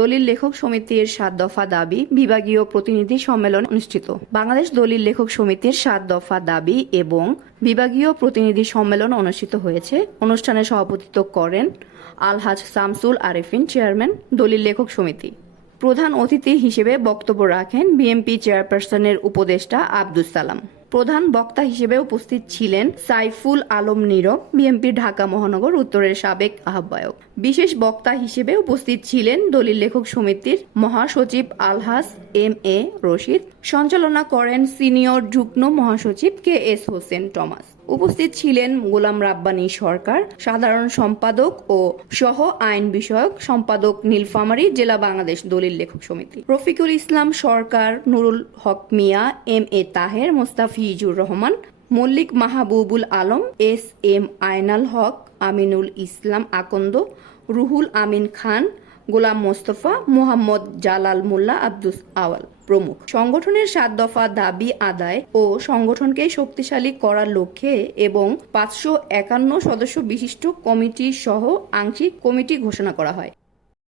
দলিল লেখক সমিতির সাত দফা দাবি বিভাগীয় প্রতিনিধি সম্মেলন অনুষ্ঠিত। বাংলাদেশ দলিল লেখক সমিতির সাত দফা দাবি এবং বিভাগীয় প্রতিনিধি সম্মেলন অনুষ্ঠিত হয়েছে। অনুষ্ঠানে সভাপতিত্ব করেন আলহাজ শামসুল আরেফিন, চেয়ারম্যান, দলিল লেখক সমিতি। প্রধান অতিথি হিসেবে বক্তব্য রাখেন বিএমপি চেয়ারপারসনের উপদেষ্টা আব্দুস সালাম। প্রধান বক্তা হিসেবে উপস্থিত ছিলেন সাইফুল আলম নীরব বিএনপির ঢাকা মহানগর উত্তরের সাবেক আহ্বায়ক। বিশেষ বক্তা হিসেবে উপস্থিত ছিলেন দলিল লেখক সমিতির মহাসচিব আলহাস এম এ রশিদ, সঞ্চালনা করেন সিনিয়র যুগ্ম মহাসচিব কে এস হোসেন টমাস। উপস্থিত ছিলেন গোলাম রাব্বানী সরকার, সাধারণ সম্পাদক ও সহ আইন বিষয়ক সম্পাদক নীলফামারী, জেলা বাংলাদেশ দলিল লেখক সমিতি। Rafiqul Islam Sarkar, Nurul Haque Mia, M A Taher, Mostafizur Rahman, Mallik Mahbubul Alam, S M Aynal Haque, Aminul Islam Akand, Ruhul Amin Khan Golam Mostafa, Mohammad Jalal Molla, Abdus Awal প্রমুখ। সংগঠনের সাত দফা দাবি আদায় ও সংগঠনকে শক্তিশালী করার লক্ষ্যে এবং পাঁচশো একান্ন সদস্য বিশিষ্ট কমিটি সহ আংশিক কমিটি ঘোষণা করা হয়।